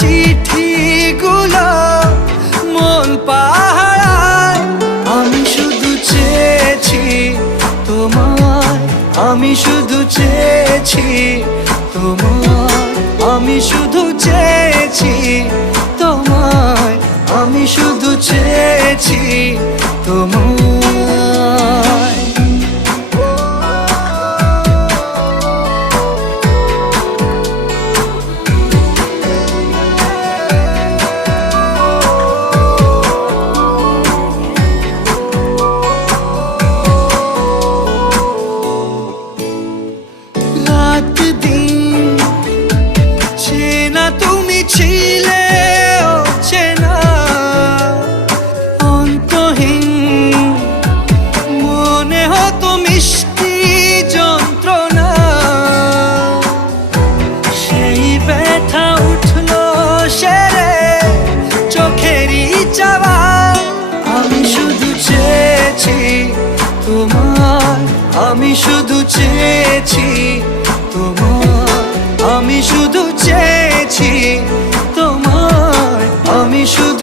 চিঠিগুলো মন পাহারায়। আমি শুধু চেয়েছি তোমায়, আমি শুধু চেয়েছি তোমায়, আমি শুধু চেয়েছি তোমায়, আমি শুধু চেয়েছি তোমায়। রাত দিন চেনা তুমি ছিলে চেনা অন্তহীন, মনে হতো মিষ্টি যন্ত্রণা। সেই ব্যথা উঠলো সেরে চোখেরই চাওয়ায়। আমি শুধু চেয়েছি তোমার, আমি শুধু চেয়েছি তোমার, আমি শুধু চেয়েছি